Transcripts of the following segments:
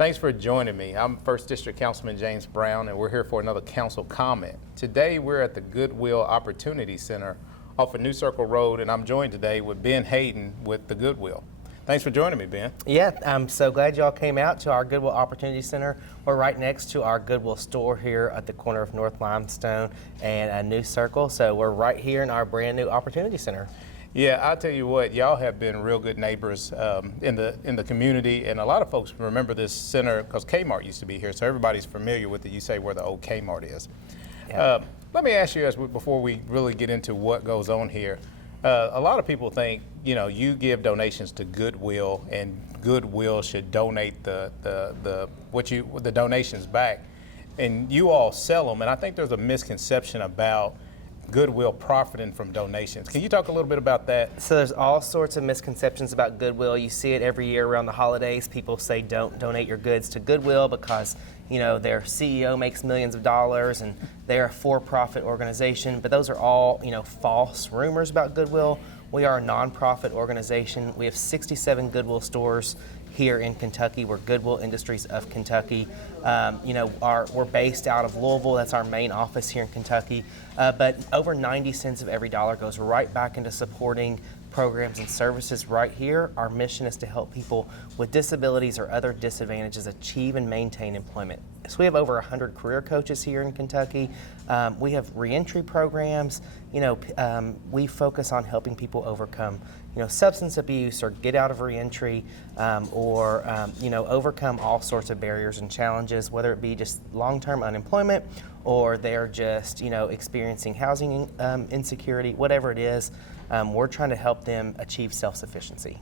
Thanks for joining me. I'm 1st District Councilman James Brown, and we're here for another council comment. Today, we're at the Goodwill Opportunity Center off of New Circle Road, and I'm joined today with Ben Hayden with the Goodwill. Thanks for joining me, Ben. Yeah, I'm so glad y'all came out to our Goodwill Opportunity Center. We're right next to our Goodwill store here at the corner of North Limestone and New Circle. So we're right here in our brand new Opportunity Center. Yeah, I'll tell you what, y'all have been real good neighbors in the community, and a lot of folks remember this center because Kmart used to be here, so everybody's familiar with it. You say where the old Kmart is. Yeah. Let me ask you, before we really get into what goes on here, a lot of people think, you know, you give donations to Goodwill, and Goodwill should donate the donations back, and you all sell them, and I think there's a misconception about Goodwill profiting from donations. Can you talk a little bit about that? So there's all sorts of misconceptions about Goodwill. You see it every year around the holidays. People say don't donate your goods to Goodwill because, you know, their CEO makes millions of dollars and they're a for-profit organization. But those are all, you know, false rumors about Goodwill. We are a nonprofit organization. We have 67 Goodwill stores here in Kentucky. We're Goodwill Industries of Kentucky. We're based out of Louisville. That's our main office here in Kentucky. But over 90 cents of every dollar goes right back into supporting programs and services right here. Our mission is to help people with disabilities or other disadvantages achieve and maintain employment. So we have over 100 career coaches here in Kentucky. We have reentry programs. We focus on helping people overcome, substance abuse or get out of reentry, or overcome all sorts of barriers and challenges, whether it be just long-term unemployment or they're just, experiencing housing insecurity, whatever it is. We're trying to help them achieve self-sufficiency.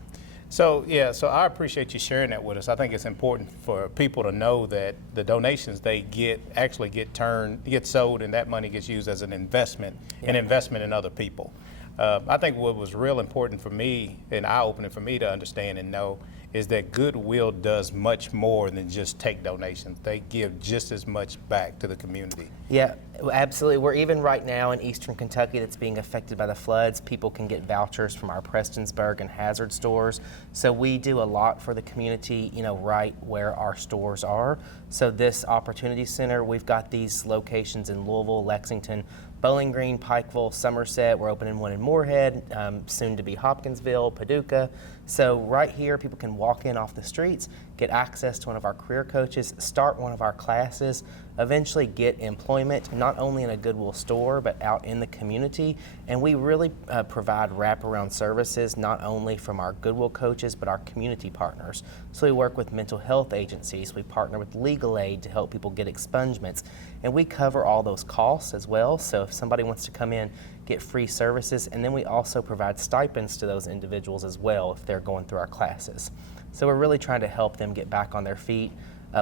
So I appreciate you sharing that with us. I think it's important for people to know that the donations they get actually get sold, and that money gets used as an investment, an investment in other people. I think what was real important for me and eye-opening for me to understand and know is that Goodwill does much more than just take donations. They give just as much back to the community. Yeah, absolutely. We're even right now in eastern Kentucky that's being affected by the floods. People can get vouchers from our Prestonsburg and Hazard stores. So we do a lot for the community, right where our stores are. So this Opportunity Center, we've got these locations in Louisville, Lexington, Bowling Green, Pikeville, Somerset. We're opening one in Moorhead, soon to be Hopkinsville, Paducah. So right here, people can walk in off the streets, get access to one of our career coaches, start one of our classes, eventually get employment, not only in a Goodwill store, but out in the community. And we really provide wraparound services, not only from our Goodwill coaches, but our community partners. So we work with mental health agencies, we partner with legal aid to help people get expungements, and we cover all those costs as well. So if somebody wants to come in, get free services, and then we also provide stipends to those individuals as well if they're going through our classes. So we're really trying to help them get back on their feet.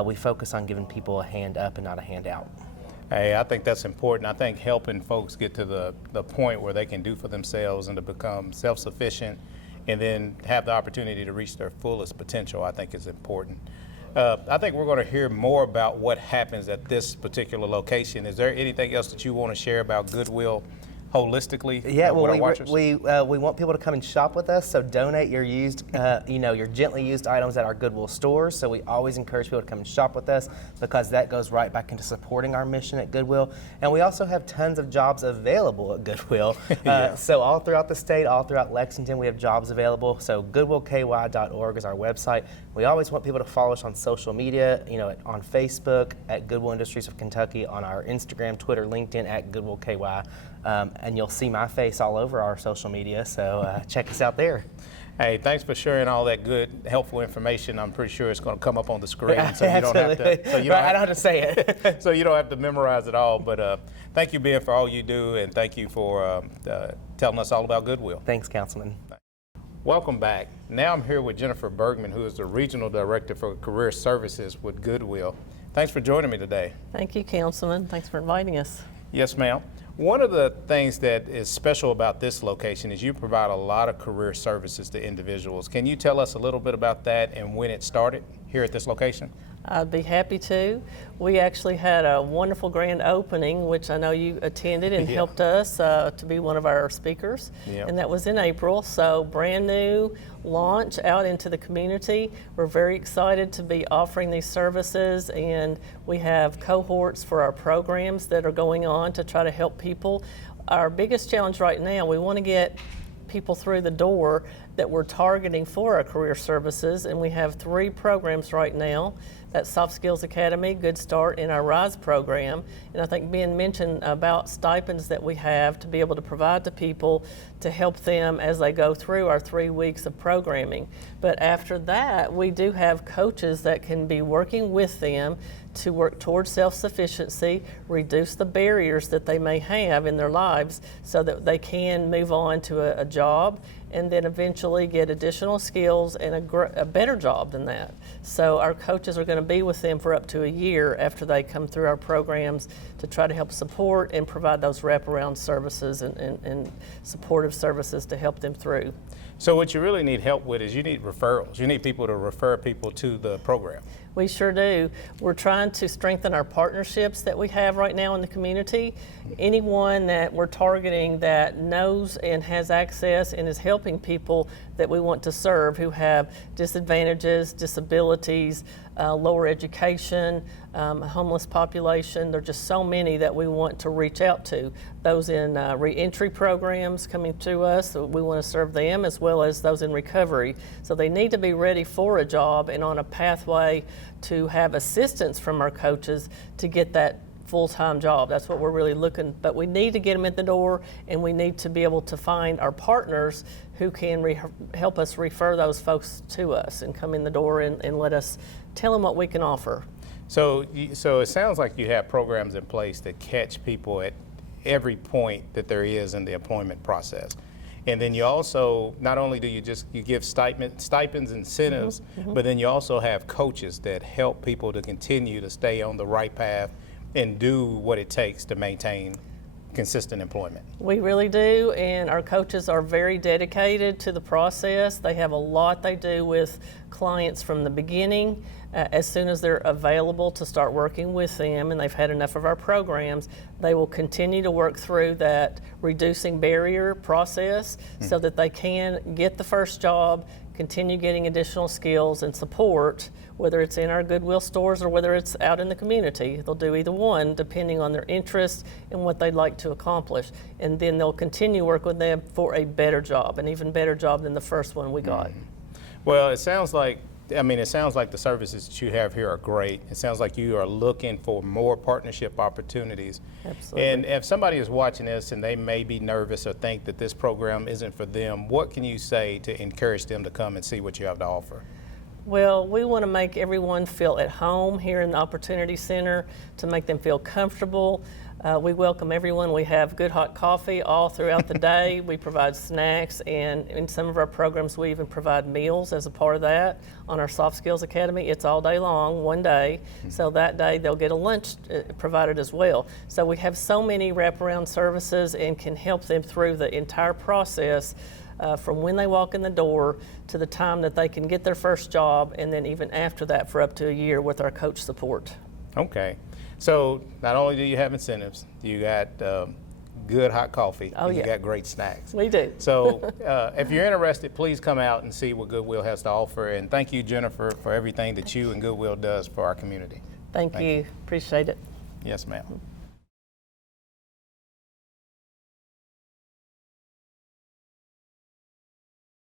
We focus on giving people a hand up and not a hand out. Hey, I think that's important. I think helping folks get to the point where they can do for themselves and to become self-sufficient and then have the opportunity to reach their fullest potential, I think is important. I think we're going to hear more about what happens at this particular location. Is there anything else that you want to share about Goodwill holistically? Yeah, well, we want people to come and shop with us. So donate your used, your gently used items at our Goodwill stores. So we always encourage people to come and shop with us because that goes right back into supporting our mission at Goodwill. And we also have tons of jobs available at Goodwill. So all throughout the state, all throughout Lexington, we have jobs available. So goodwillky.org is our website. We always want people to follow us on social media, on Facebook at Goodwill Industries of Kentucky, on our Instagram, Twitter, LinkedIn at GoodwillKY. And you'll see my face all over our social media, so check us out there. Hey, thanks for sharing all that good, helpful information. I'm pretty sure it's going to come up on the screen, so you don't have to. I don't have to say it. So you don't have to memorize it all. But thank you, Ben, for all you do, and thank you for telling us all about Goodwill. Thanks, Councilman. Welcome back. Now I'm here with Jennifer Bergman, who is the Regional Director for Career Services with Goodwill. Thanks for joining me today. Thank you, Councilman. Thanks for inviting us. Yes, ma'am. One of the things that is special about this location is you provide a lot of career services to individuals. Can you tell us a little bit about that and when it started here at this location? I'd be happy to. We actually had a wonderful grand opening, which I know you attended and Yeah. helped us to be one of our speakers. Yep. And that was in April. So brand new launch out into the community. We're very excited to be offering these services, and we have cohorts for our programs that are going on to try to help people. Our biggest challenge right now, we want to get people through the door that we're targeting for our career services, and we have 3 programs right now. That's Soft Skills Academy, Good Start, and our RISE program. And I think Ben mentioned about stipends that we have to be able to provide to people to help them as they go through our 3 weeks of programming. But after that, we do have coaches that can be working with them to work towards self-sufficiency, reduce the barriers that they may have in their lives so that they can move on to a job and then eventually get additional skills and a better job than that. So our coaches are going to be with them for up to a year after they come through our programs to try to help support and provide those wraparound services and supportive services to help them through. So what you really need help with is you need referrals. You need people to refer people to the program. We sure do. We're trying to strengthen our partnerships that we have right now in the community. Anyone that we're targeting that knows and has access and is helping people that we want to serve who have disadvantages, disabilities, lower education, homeless population. There are just so many that we want to reach out to. Those in reentry programs coming to us, so we want to serve them, as well as those in recovery. So they need to be ready for a job and on a pathway to have assistance from our coaches to get that full-time job. That's what we're really looking, but we need to get them in the door, and we need to be able to find our partners who can help us refer those folks to us and come in the door and let us tell them what we can offer. So it sounds like you have programs in place that catch people at every point that there is in the employment process. And then you also, not only do you give stipends, incentives, but then you also have coaches that help people to continue to stay on the right path and do what it takes to maintain consistent employment. We really do, and our coaches are very dedicated to the process. They have a lot they do with clients from the beginning. As soon as they're available to start working with them and they've had enough of our programs, they will continue to work through that reducing barrier process so that they can get the first job, continue getting additional skills and support, whether it's in our Goodwill stores or whether it's out in the community. They'll do either one depending on their interests and what they'd like to accomplish. And then they'll continue work with them for a better job, an even better job than the first one we got. Well, it sounds like the services that you have here are great. It sounds like you are looking for more partnership opportunities. Absolutely. And if somebody is watching this and they may be nervous or think that this program isn't for them, what can you say to encourage them to come and see what you have to offer? Well, we want to make everyone feel at home here in the Opportunity Center, to make them feel comfortable. We welcome everyone. We have good hot coffee all throughout the day. We provide snacks, and in some of our programs we even provide meals as a part of that. On our Soft Skills Academy, it's all day long, one day. So that day they'll get a lunch provided as well. So we have so many wraparound services and can help them through the entire process from when they walk in the door to the time that they can get their first job, and then even after that for up to a year with our coach support. Okay. So not only do you have incentives, you got good hot coffee, Oh, and you yeah. got great snacks. We do. So if you're interested, please come out and see what Goodwill has to offer. And thank you, Jennifer, for everything that you and Goodwill does for our community. Thank you. Appreciate it. Yes, ma'am.